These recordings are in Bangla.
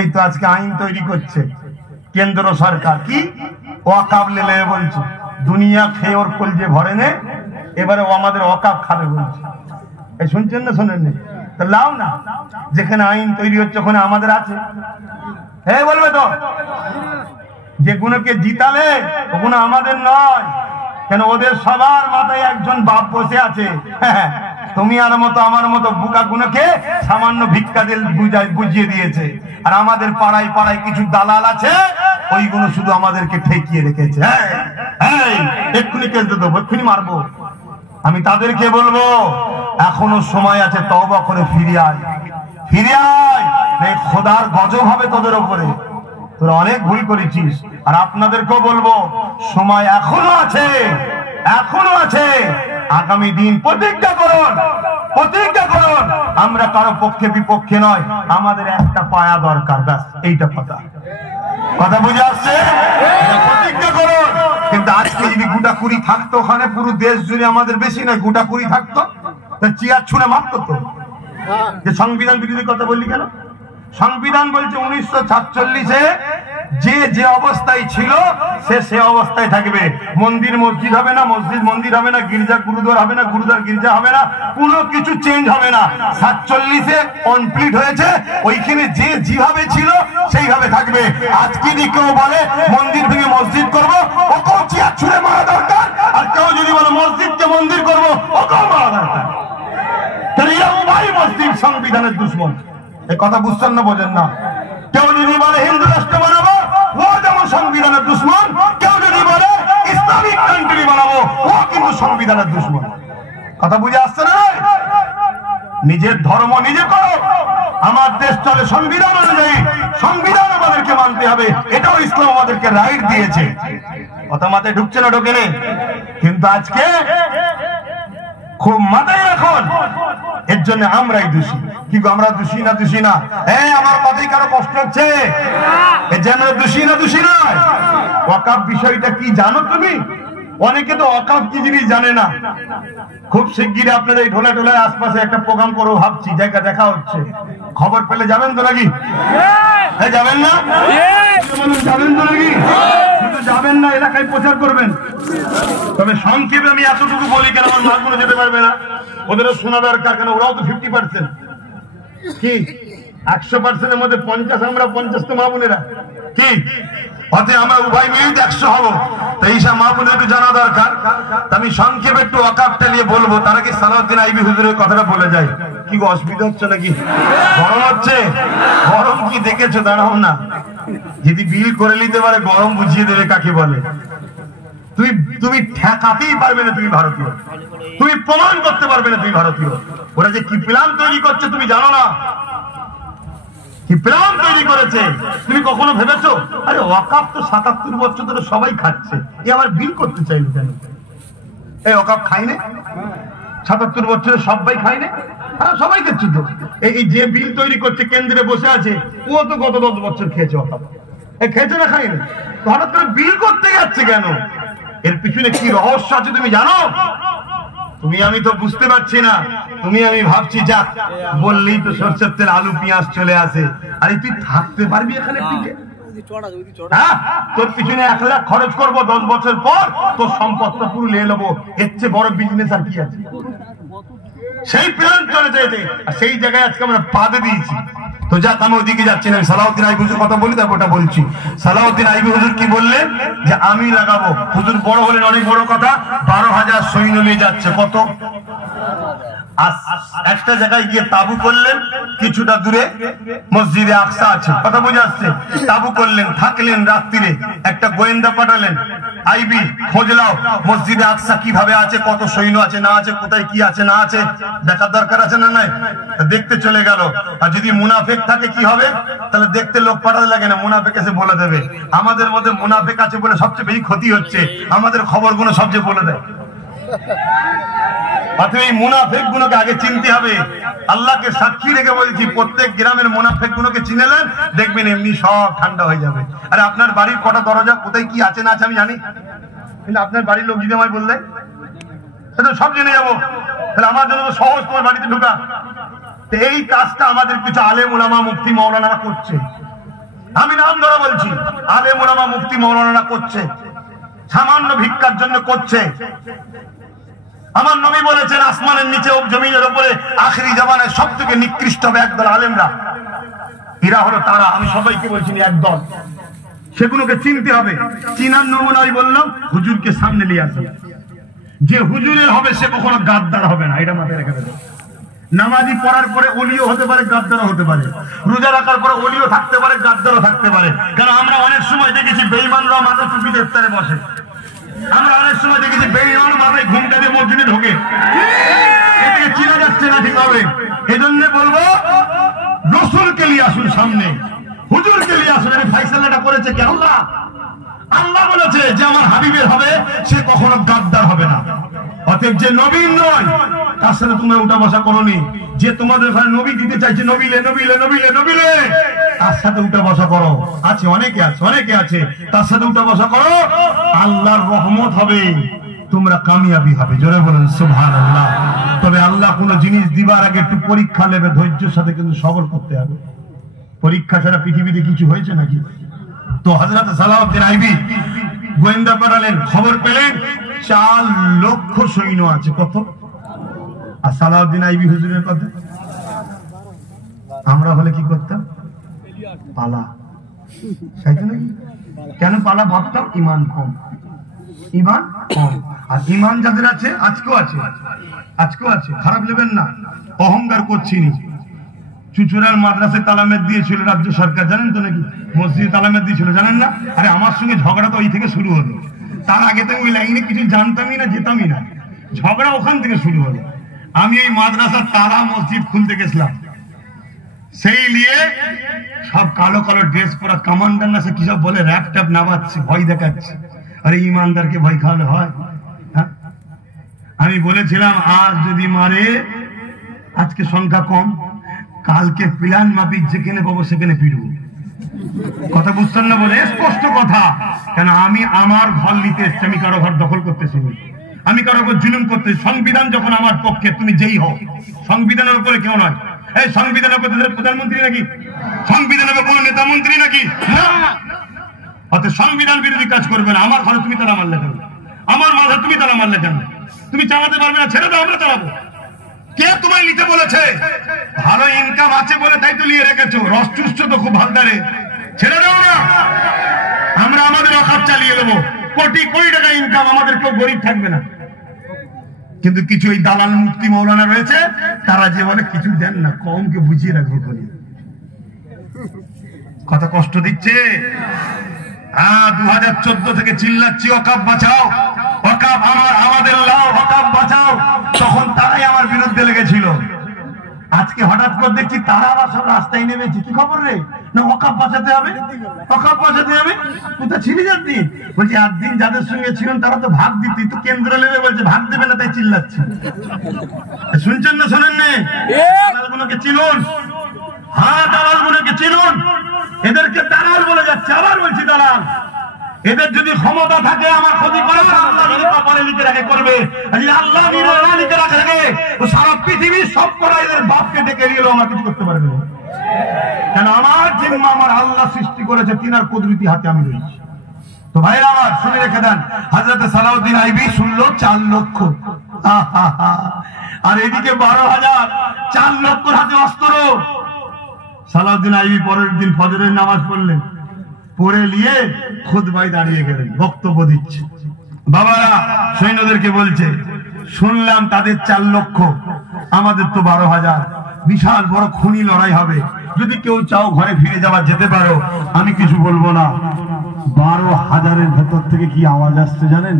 এই তো আজকে আইন তৈরি করছে কেন্দ্র সরকার, কি ওয়াকাব লেলে বলছে, দুনিয়া খেয়ে ওর কলজে ভরে নে, এবারে ও আমাদের ওয়াকাব খাবে বলছে। এই শুনছেন না শোনেননি? তো লাও না, যেখানে আইন তৈরি হচ্ছে ওখানে আমাদের আছে। হ্যাঁ বলবে তো, যেগুলোকে জিতালে ওগুলো আমাদের নয়, কেন ওদের সবার মাথায় একজন বাপ বসে আছে। তুমি আর মতো আমার মতো বুকা গুলোকে সামান্য ভিক্ষা দিল বুঝিয়ে দিয়েছে, আর আমাদের পাড়ায় পাড়ায় কিছু দালাল আছে, ওইগুলো শুধু আমাদেরকে ঠেকিয়ে রেখেছে। এক্ষুনি কেন্দ্র দেবো, এক্ষুনি মারবো। আমি তাদেরকে বলবো এখনো সময় আছে, তওবা করে ফিরে আয়, ফিরে আয়, খোদার গজব হবে তোদের ওপরে, তোরা অনেক ভুল করেছিস। আর আপনাদেরকেও বলবো সময় এখনো আছে, এখনো আছে, আগামী দিন প্রতিজ্ঞা করুন, প্রতিজ্ঞা করুন। আমরা কারো পক্ষে বিপক্ষে নয়, আমাদের একটা পায়া দরকার, ব্যাস এইটা কথা, কথা বুঝে আসছে? প্রতিজ্ঞা করুন। কিন্তু আজকে যদি গুটাকুড়ি থাকতো ওখানে, পুরো দেশ জুড়ে আমাদের বেশি নয় গুটাকুড়ি থাকতো, চেয়ার ছুঁড়ে মারতো তো। যে সংবিধান বিরোধী কথা বললি কেন? সংবিধান বলছে 1947-এ যে যে অবস্থায় ছিল সে অবস্থায় থাকবে। মন্দির মসজিদ হবে না, মসজিদ মন্দির হবে না, গির্জা গুরুদ্বার হবে না, গুরুদ্বার গির্জা হবে না, কোনো কিছু চেঞ্জ হবে না। 47-এ কমপ্লিট হয়েছে, ওইখানে যে যেভাবে ছিল সেইভাবে থাকবে। আজকে যদি কেউ বলে মন্দির ভেঙে মসজিদ করবো, ওকেও চেয়ার ছুঁড়ে মারা দরকার। আর কেউ যদি বলে মসজিদকে মন্দির করবো, ওকেও মারা দরকার। ভাই মসজিদ সংবিধানের দুশ্মন, এই কথা বুঝছেন না, বোঝেন না? কেউ যদি বলে হিন্দু রাষ্ট্র বানাবো, ও যেমন সংবিধানের দুশ্মন। কেউ যদি বলে ইসলামিক কান্ট্রি বানাবো, ও কিন্তু সংবিধানের দুশ্মন। কথা বুঝে আসছে না? নিজের ধর্ম নিজে করো, আমার দেশ চলে সংবিধান অনুযায়ী, সংবিধান আমাদেরকে মানতে হবে, এটাও ইসলাম আমাদেরকে রাইট দিয়েছে। কথা মাথায় ঢুকছে না? ঢোকে নেই। কিন্তু আজকে খুব মাথায় রাখুন, এর জন্য আমরাই দোষী। কিন্তু আমরা দোষী না, দোষী না। আমার কথাই কারো কষ্ট হচ্ছে? এর জন্য দোষী না, দোষী নয়। ওয়াকাফ বিষয়টা কি জানো তুমি? অনেকে তো ওয়াকাফ কি জিনিস জানে না। খুব শিগগিরই আপনারা এই ঢোলা ঢোলার আশপাশে একটা প্রোগ্রাম করবো ভাবছি, জায়গা দেখা হচ্ছে। খবর পেলে যাবেন তো নাকি? যাবেন না? যাবেন তো নাকি? যাবেন না, এলাকায় প্রচার করবেন। তবে সংক্ষেপে আমি এতটুকু বলি, কেন আমার মাগুলো যেতে পারবে না, ওদেরও শোনা দরকার, কেন ওরাও তো 50%। কি 100%-এর মধ্যে 50 আমরা, 50 তো মা বোনেরা, কি অতএব আমরা উভয় মিলিত 100 হবো। তো এইসব মা বোনের একটু জানা দরকার। আমি সংক্ষেপে একটু ওয়াকাফটা নিয়ে বলবো, তার আগে সালাউদ্দিন আইবি হুজুরের কথাটা বলে যাই। কি অসুবিধা হচ্ছে নাকি? গরম হচ্ছে? গরম কি দেখেছো? দাঁড়াও না, যদি বিল করে নিতে পারে গরম বুঝিয়ে দেবে কাকে বলে। তুমি ঠেকাতেই পারবে না তুমি ভারতীয়, তুমি প্রমাণ করতে পারবে না তুমি ভারতীয়। ওরা যে কি প্ল্যান তৈরি করছে তুমি জানো না? কি প্ল্যান তৈরি করেছে তুমি কখনো ভেবেছো? আরে ওয়াকাফ তো 77 বছর ধরে সবাই খাচ্ছে, এ আবার বিল করতে চাইলো কেন? এই ওয়াকাফ খাইনি 77 বছরে সবাই খাইনি? হ্যাঁ সবাই খাচ্ছে তো। এই যে বিল তৈরি করছে কেন্দ্রে বসে আছে, ও তো গত 10 বছর খেয়েছে ওয়াকাফ। খেয়েছে না খাইনি? হঠাৎ করে বিল করতে যাচ্ছে কেন? এর পিছনে কি রহস্য আছে তুমি জানো? তুমি আমি তো বুঝতে পারছি না। তুমি আমি ভাবছি যাক বললেই তো সরষের তেল আলু পেঁয়াজ চলে আসে। আরে তুই থাকতে পারবি এখানে? তোর পিছনে 1 লাখ খরচ করবো, 10 বছর পর তোর সম্পদটা পুরো নিয়ে নেবো, এর চেয়ে বড় বিজনেস আর কি আছে? সেই প্ল্যান চলে যেতে, সেই জায়গায় আজকে আমরা বাধে দিয়েছি। তো যাক আমি ওইদিকে যাচ্ছি না, সালাউদ্দিন আইবি হুজুর কথা বলি, তারপর ওটা বলছি। সালাউদ্দিন আইবি হুজুর কি বললেন যে আমি লাগাবো। হুজুর বড় হলেন, অনেক বড় কথা। 12,000 সৈন্য নিয়ে যাচ্ছে। কত? একটা জায়গায় গিয়ে তাবু করলেন, কিছুটা দূরে মসজিদে আকসা আছে, কথা বুঝে আসছে। তাবু করলেন, থাকলেন রাত্রিরে। একটা গোয়েন্দা পাঠালেন, আইবি খোঁজ লাও মসজিদে আকসা কিভাবে আছে, কত সৈন্য আছে না আছে, কোথায় কি আছে না আছে, দেখার দরকার আছে না নাই? দেখতে চলে গেল। আর যদি মুনাফেক থাকে কি হবে? তাহলে দেখতে লোক পাঠাতে লাগে না, মুনাফেক এসে বলে দেবে। আমাদের মধ্যে মুনাফেক আছে বলে সবচেয়ে বেশি ক্ষতি হচ্ছে, আমাদের খবরগুলো সবচেয়ে বলে দেয়। অতএব এই মুনাফেক গুলোকে আগে চিনতে হবে। আল্লাহকে সাক্ষী রেখে বলছি, প্রত্যেক গ্রামের মুনাফেক গুলোকে চিনেলেন, দেখবেন এমনি সব ঠান্ডা হয়ে যাবে। আরে আপনার বাড়ির কটা দরজা, কোথায় কি আছে না আছে আমি জানি, কিন্তু আপনার বাড়ির লোক যদি আমায় বললে সব জেনে যাবো, তাহলে আমার জন্য সহজ তোমার বাড়িতে ঢোকা। এই কাজটা আমাদের কিছু আলেম উলামা মুফতি মাওলানারা করছে। আমি নাম ধরে বলছি, আলেম ওলামা মুফতি মৌলানা করছে, সামান্য ভিক্ষার জন্য করছে। আমার নবী বলেছেন আসমানের নিচে ও জমিনের উপরে আখিরি জামানায় সব থেকে নিকৃষ্ট হবে একদল আলেমরা। এরা হলো তারা, আমি সবাইকে বলছি একদল, সেগুলোকে চিনতে হবে। চিনার নমুনাই বললাম, হুজুরকে সামনে নিয়ে আসবে। যে হুজুরের হবে সে কখনো গাদ্দার হবে না, এটা মাথায় রেখে দেবে। নামাজি পড়ার পরে ওলিও হতে পারে, গাদ্দারও হতে পারে। রোজা রাখার পরে ওলিও থাকতে পারে, গাদ্দারও থাকতে পারে। কারণ আমরা অনেক সময় দেখেছি বেঈমানরা মাথা টুপিতে ইফতারে বসে। আমরা অনেক সময় দেখেছি বেঈমান মাথায় ঘুমটা দিয়ে মসজিদে ঢোকে। এটাকে চিনা যাচ্ছে না ঠিক হবে। এজন্য বলবো রসুলকে নিয়ে আসুন সামনে, হুজুরকে নিয়ে আসুন। ফাইসালাটা করেছে কে? আল্লাহ। আল্লাহ বলেছে যে আমার হাবিবের হবে সে কখনো গাদ্দার হবে না। অতএব যে নবীন নয় তার সাথে তোমরা উঠা বসা করোনি। যে তোমাদের ঘরে নবী দিতে চাইছে, নবীলে নবীলে নবীলে নবীলে, তার সাথে উঠা বসা করো। আছে অনেকে আছে, অনেকে আছে, তার সাথে উঠা বসা করো। আল্লাহর রহমত হবে, তোমরা কামিয়াবি হবে। জোরে বলেন সুবহানাল্লাহ। তবে আল্লাহ কোন জিনিস দিবার আগে একটু পরীক্ষা নেবে, ধৈর্যের সাথে কিন্তু সবর করতে হবে। পরীক্ষা ছাড়া পৃথিবীতে কিছু হয়েছে নাকি? তো হযরত সালাউদ্দিন আইবি গোয়েন্দা পাঠালেন, খবর পেলেন 4 লক্ষ সৈন্য আছে। কত? আর সালাউদ্দিন আইবি হুজুরের কত? আমরা হলে কি করতাম? পালা। তাই তো নাকি? কেন পালা ভাবতাম? ইমান কম, ইমান কম। আর ইমান যাদের আছে, আজকেও আছে, আজকেও আছে, খারাপ নেবেন না, অহংকার করছি না। চুচুড়ার মাদ্রাসায় তালামেদ দিয়েছিল রাজ্য সরকার, জানেন তো নাকি? মসজিদে তালামেদ দিয়েছিল, জানেন না? আরে আমার সঙ্গে ঝগড়া তো ওই থেকে শুরু হলো। তার আগে তো ওই লাইনে কিছু জানতামই না, যেতামই না। ঝগড়া ওখান থেকে শুরু হলো। আমি এই মাদ্রাসার তালা মসজিদ খুলতে গেছিলাম, সেই নিয়ে সব কালো কালো ড্রেস পরা কমান্ডার না সে কি সব বলে, র‍্যাপ ট্যাপ নামাচ্ছে, ভয় দেখাচ্ছে। আরে ইমানদারকে ভয় খাওয়ালে হয়? আমি বলেছিলাম আজ যদি মারে, আজকে সংখ্যা কম, কালকে প্ল্যান মাফিক যেখানে পাবো সেখানে পিটবো। কথা বুঝতেন না বলে স্পষ্ট কথা। কেন আমি আমার ঘর নিতে এসছি, আমি কারো ঘর দখল করতেছি, আমি কারো উপর জুলুম করতেছি। সংবিধান যখন আমার পক্ষে, তুমি যেই হও, সংবিধানের উপরে কেউ নয়। এই সংবিধানের উপর প্রধানমন্ত্রী নাকি? সংবিধানের উপর কোন নেতা মন্ত্রী নাকি? অর্থাৎ সংবিধান বিরোধী কাজ করবে না। আমার ঘরে তুমি তারা মারলে কেন? আমার মাঝে তুমি তারা মারলে কেন? তুমি চালাতে পারবে না, ছেড়ে দাও, আমরা চালাবো। কে তোমায় নিতে বলেছে? ভালো ইনকাম আছে বলে তাই তো নিয়ে রেখেছো। রসচুষ্ট তো খুব ভালদারে, ছেড়ে দাও না। আমরা আমাদের অকাপ চালিয়ে নেবো। কোটি কোটি টাকা ইনকাম, আমাদের কেউ গরিব থাকবে না। কিন্তু কিছু এই দালাল মুফতি মৌলানা রয়েছে, তারা যে বলে কিছু দেন না, কমকে বুঝিয়ে রাখবো করে। কথা কষ্ট দিচ্ছে। 2014 থেকে চিল্লাচ্ছি ওয়াকাফ বাঁচাও, ওয়াকাফ আমাদের লাও, ওয়াকাফ বাঁচাও। তখন তারাই আমার বিরুদ্ধে লেগেছিল। আজকে হঠাৎ করে দেখছি তারা আবার সব রাস্তায় নেমেছে। কি খবর রে? না ওয়াকাফ বাঁচাতে হবে, ওয়াকাফ বাঁচাতে হবে। তুই তো ছিলি যাচ্ছি, বলছি 8 দিন যাদের সঙ্গে ছিলেন তারা তো ভাগ দিতি, তো কেন্দ্র নেবে বলছে ভাগ দেবে না, তাই চিল্লাচ্ছে। শুনছেন না শোনেন নে? দালালগুলোকে চিনুন, হ্যাঁ দালালগুলোকে চিনুন। এদেরকে দালাল বলে যাচ্ছে, আবার বলছি দালাল। এদের যদি ক্ষমতা থাকে আমার ক্ষতি করে, আল্লাহ যদি কপালে লিখে রাখে করবে। আল্লাহ যদি লিখে রাখে, সারা পৃথিবীর সব করা এদের বাপকে ডেকে নিয়ে আমার কিছু করতে পারবে না। কেন? আমার জিম্মা আমার আল্লাহ সৃষ্টি করেছে, তিনার কুদরতি হাতে আমি রয়েছি। তো ভাইরা আমার শুনে রেখে দেন, হযরত সালাউদ্দিন আইবি শুনলো 4 লক্ষ, আর এদিকে 12,000, 4 লক্ষর হাতে অস্ত্র। সালাউদ্দিন আইবি পরের দিন ফজরের নামাজ পড়লেন, পড়ে নিয়ে খুতবায় দাঁড়িয়ে গেলেন, বক্তব্য দিচ্ছে। বাবারা সৈন্যদেরকে বলছে, শুনলাম তাদের 4 লক্ষ, আমাদের তো 12,000, বিশাল বড় খুনি লড়াই হবে। যদি কেউ চাও ঘরে ফিরে যাওয়া যেতে পারো, আমি কিছু বলবো না। 12,000-এর ভেতর থেকে কি আওয়াজ আসছে জানেন?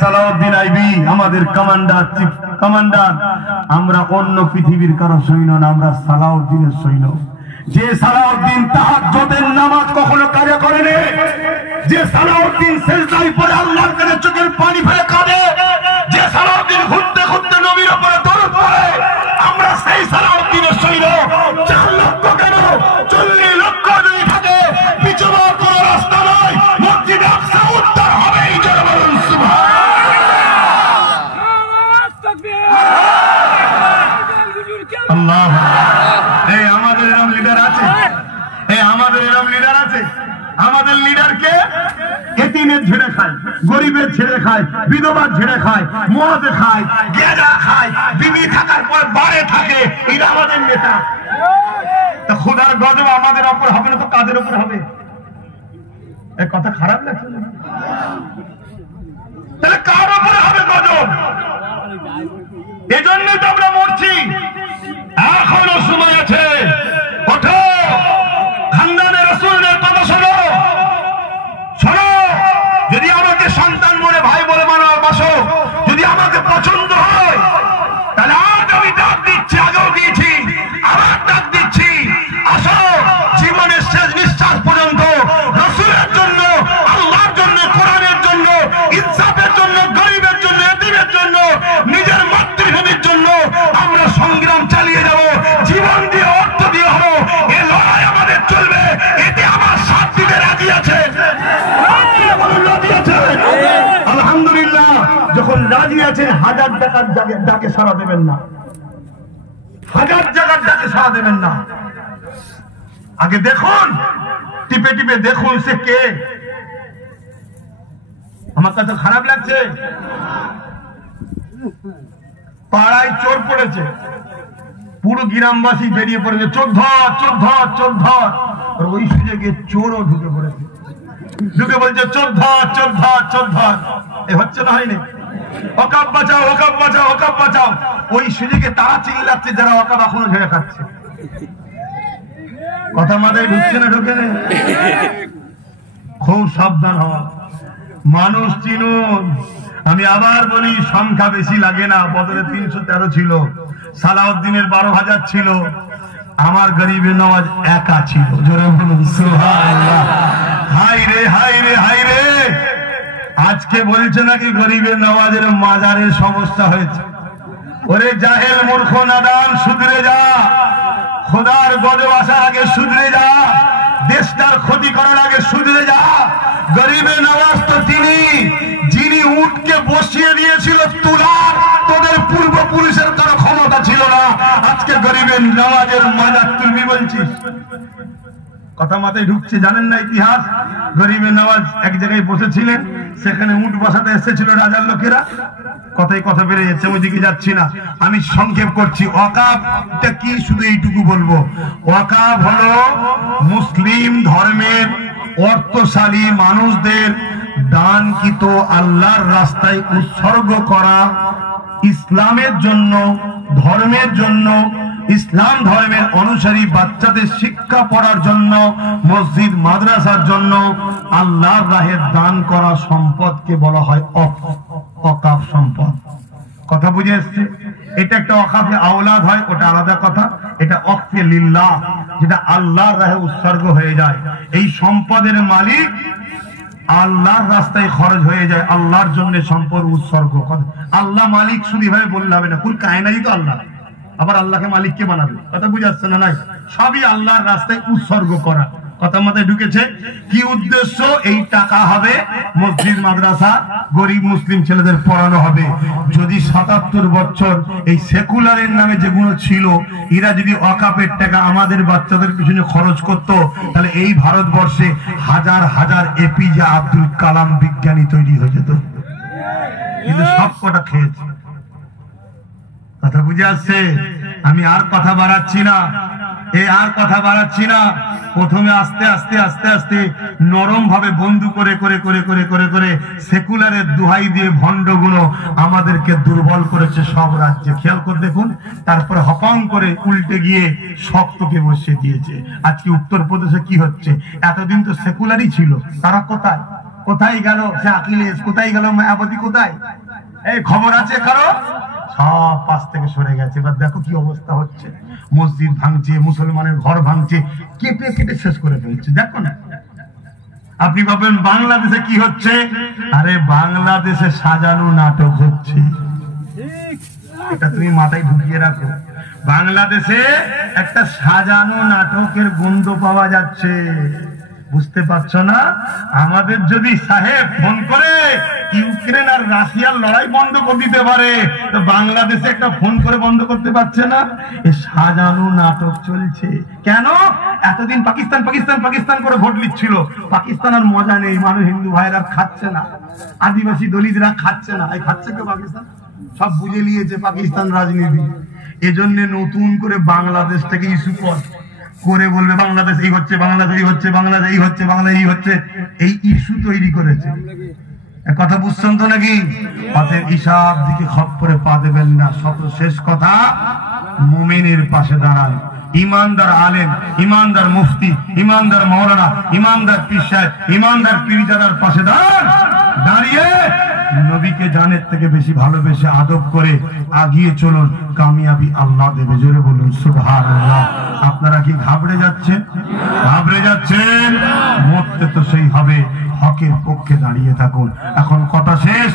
সালাউদ্দিন আইবি আমাদের কমান্ডার, চিফ কমান্ডার। আমরা অন্য পৃথিবীর কারো সৈন্য না, আমরা সালাউদ্দিনের সৈন্য। যে সালাউদ্দিন তাহাজ্জুদের নামাজ কখনো কাজা করেনি, যে সালাউদ্দিন সিজদায় পড়ে আল্লাহর কাছে চোখের পানি ফেলে কাঁদে, যে সালাউদ্দিন ঘুরতে ঘুরতে নবীর উপরে দরুদ পড়ে, আমরা সেই সালাউদ্দিনের সৈন্য। 4 লক্ষ কেন, 40 লক্ষ যদি থাকে, পিছুবার কোন রাস্তা নয়। মসজিদে আকসা উত্তর হবে। জোরে বলুন সুবহানাল্লাহ। আল্লাহ। এই আমাদের এরকম লিডার আছে, এই আমার আমাদের এরকম লিডার আছে? আমাদের লিডারকে এতিমের ঝেড়ে খায়, গরিবের ঝেড়ে খায়, বিধবার ঝেড়ে খায়, মদ খায়, গেঁজা খায়, বিবি থাকার পর বারে থাকে। এরা আমাদের নেতা। খোদার গজব আমাদের উপর হবে না তো কাদের উপর হবে? এই কথা খারাপ লাগছে না? তাহলে কার উপরে হবে গজব? এজন্যই তো আমরা মরছি। এখনো সময় আছে, ওঠো, খানদানে রাসূলের কথা শোনো। শোনো, যদি আমাকে সন্তান বলে, ভাই বলে ভালোবাসো, যদি আমাকে পছন্দ হয়, তাহলে আজ আমি ডাক দিচ্ছি, আগেও দিয়েছি, আবার ডাক দিচ্ছি, আসো জীবনের শেষ নিঃশ্বাস পর্যন্ত রাসূলের জন্য, আল্লাহর জন্য, কোরআনের জন্য, ইনসাফের জন্য, গরিবের জন্য, এতিমের জন্য, নিজের মাতৃভূমির জন্য আমরা সংগ্রাম চালিয়ে যাব। জীবন দিয়ে, অর্থ দিয়ে হলো এ লড়াই আমাদের চলবে। এতে আমার সাথ দিতে রাজি আছে। আলহামদুলিল্লাহ। যখন রাজি আছেন, হাজার টাকার ডাকে সাড়া দেবেন না, হাজার টাকার ডাকে সাড়া দেবেন না। আগে দেখুন, টিপে টিপে দেখুন সে কে। আমার কাছে খারাপ লাগছে, পাড়ায় চোর পড়েছে, পুরো গ্রামবাসী বেরিয়ে পড়েছে, চোর ধর, চোর ধর, চোর ধর। আর ওই সুযোগে চোরও ঢুকে পড়েছে, ঢুকে বলছে চোর ধর, চোর ধর, চোর ধর। এ হচ্ছে না, হয়নি? ওকাব বাঁচাও, ওকাব বাঁচাও, ওকাব বাঁচাও। ওই সুযোগে তারা চিল্লাচ্ছে যারা ওকাব এখনো ঝেড়ে খাচ্ছে। কথা মাথায় ঢুকছে না? ঢুকে নেই? খুব সাবধান হওয়া। মানুষ চিনুন। আমি আবার বলি, সংখ্যা বেশি লাগে না। বদরে 313 ছিল, সালাউদ্দিনের 12,000 ছিল, আমার গরিবের নওয়াজ একা ছিল। জোরে বলুন সুবহানাল্লাহ। হাই রে, হাই রে, হাই রে। আজকে বলছে নাকি গরিবের নওয়াজের মাজারের সমস্যা হয়েছে। ওরে জাহেল, মূর্খ, নাদান, শুধরে যা। খোদার গজব আসার আগে শুধরে যা। দেশটার ক্ষতি করার আগে শুধরে যা। গরিবের নওয়াজ তো তিনি, যিনি উটকে বসিয়ে দিয়েছিল তুলার। তোদের পূর্বপুরুষের কারো ক্ষমতা ছিল না। আজকে গরিবের নওয়াজের মাজার তুলবি বলছিস? কথা মাথায় ঢুকছে? জানেন না ইতিহাস? গরিবের নওয়াজ এক জায়গায় বসেছিলেন, সেখানে উট বসাতে এসেছিল রাজার লোকেরা। কথাই কথা বেড়ে যাচ্ছে, ওইদিকে যাচ্ছি না, আমি সংক্ষেপ করছি। ওয়াকাফটা কি শুধু এইটুকু বলবো, ওয়াকাফ হলো মুসলিম ধর্মের অর্থশালী মানুষদের দানকৃত আল্লাহর রাস্তায় উৎসর্গ করা, ইসলামের জন্য, ধর্মের জন্য, ইসলাম ধর্মের অনুসারী বাচ্চাদের শিক্ষা পড়ার জন্য, মসজিদ মাদ্রাসার জন্য আল্লাহর রাহে দান করা সম্পদকে বলা হয় ওয়াকাফ সম্পদ। কথা বুঝে এসছে? এটা একটা ওয়াকাফে আওলাদ হয়, ওটা আলাদা কথা। এটা ওয়াকফে লিল্লাহ, যেটা আল্লাহর রাহে উৎসর্গ হয়ে যায়। এই সম্পদের মালিক আল্লাহর রাস্তায় খরচ হয়ে যায়, আল্লাহর জন্য সম্পদ উৎসর্গ। আল্লাহ মালিক শুধু এভাবে বললে হবে না, কুল কায়নাতই তো আল্লাহ। আবার আল্লাহকে মালিক কে বানাবে? কথা বুঝে আসছে না? নাই, সবই আল্লাহর রাস্তায় উৎসর্গ করা। কথা মাথায় ঢুকেছে? কি উদ্দেশ্য? এই টাকা হবে মসজিদ মাদ্রাসা, গরিব মুসলিম ছেলেদের পড়ানো হবে। যদি 77 বছর এই সেকুলারের নামে যেগুলো ছিল, এরা যদি ওয়াকাফের টাকা আমাদের বাচ্চাদের পিছনে খরচ করত, তাহলে এই ভারতবর্ষে হাজার হাজার এপিজে আব্দুল কালাম বিজ্ঞানী তৈরি হয়ে যেত। কিন্তু সব কটা খেয়েছে। কথা বুঝে আসছে? আমি আর কথা বাড়াচ্ছি না, আর কথা বাড়াচ্ছি না। প্রথমে আস্তে আস্তে আস্তে আস্তে নরম ভাবে বন্ধু করে করে করে করে করে করে সেকুলারের দোহাই দিয়ে ভণ্ডগুলো আমাদেরকে দুর্বল করেছে সব রাজ্যে। খেয়াল করে দেখুন। তারপরে হপাং করে উল্টে গিয়ে শক্তকে বসিয়ে দিয়েছে। আজকে উত্তরপ্রদেশে কি হচ্ছে? এতদিন তো সেকুলারই ছিল, তারা কোথায়? কোথায় গেল সে আকিলেশ? কোথায় গেল মায়াবতী? কোথায়? এই খবর আছে কারো? সব পাশ থেকে সরে গেছে। এবার দেখো কি অবস্থা হচ্ছে। মসজিদ ভাঙছে, মুসলমানের ঘর ভাঙছে, কেটে কেটে শেষ করে ফেলছে। দেখো না। আপনি ভাবেন বাংলাদেশে কি হচ্ছে? আরে বাংলাদেশে সাজানো নাটক হচ্ছে। এটা তুমি মাথায় ঢুকিয়ে রাখো। বাংলাদেশে একটা সাজানো নাটকের গন্ধ পাওয়া যাচ্ছে। বুঝতে পারছো না? আমাদের যদি সাহেব ফোন করে ইউক্রেন আর রাশিয়ার লড়াই বন্ধ করে দিতে পারে, তো বাংলাদেশে একটা ফোন করে বন্ধ করতে পারছে না? এ সাজানো নাটক চলছে। কেন? এতদিন পাকিস্তান পাকিস্তান পাকিস্তান করে ভোট লিখছিল। পাকিস্তান আর মজা নেই, মানুষ হিন্দু ভাইরা খাচ্ছে না, আদিবাসী দলিতরা খাচ্ছে না। এই খাচ্ছে কেউ? পাকিস্তান সব বুঝে নিয়েছে পাকিস্তান রাজনীতি। এজন্য নতুন করে বাংলাদেশটাকে ইস্যু করে বলবে বাংলাদেশ এই হচ্ছে, বাংলাদেশ এই হচ্ছে, বাংলাদেশ এই হচ্ছে, বাংলা এই হচ্ছে, এই ইস্যু তৈরি করেছে। কথা বুঝছেন তো নাকি? অতএব হিসাব দিকে খপ্পরে পা দেবেন না। সর্বশেষ কথা, মুমিনের পাশে দাঁড়ান। ইমানদার আলেম, ইমানদার মুফতি, ইমানদার মাওলানা, ইমানদার পীর সাহেব, ইমানদার পীরজাদার পাশে দাঁড়িয়ে নবীকে জানের থেকে বেশি ভালোবেসে আদব করে আগিয়ে চলুন। কামিয়াবি আল্লাহ দেবে। জোরে বলুন সুবহানাল্লাহ। আপনারা কি ঘাবড়ে যাচ্ছেন? ঘাবড়ে যাচ্ছেন? মরতে তো সেই হবে। হকের পক্ষে দাঁড়িয়ে থাকুন। এখন কথা শেষ।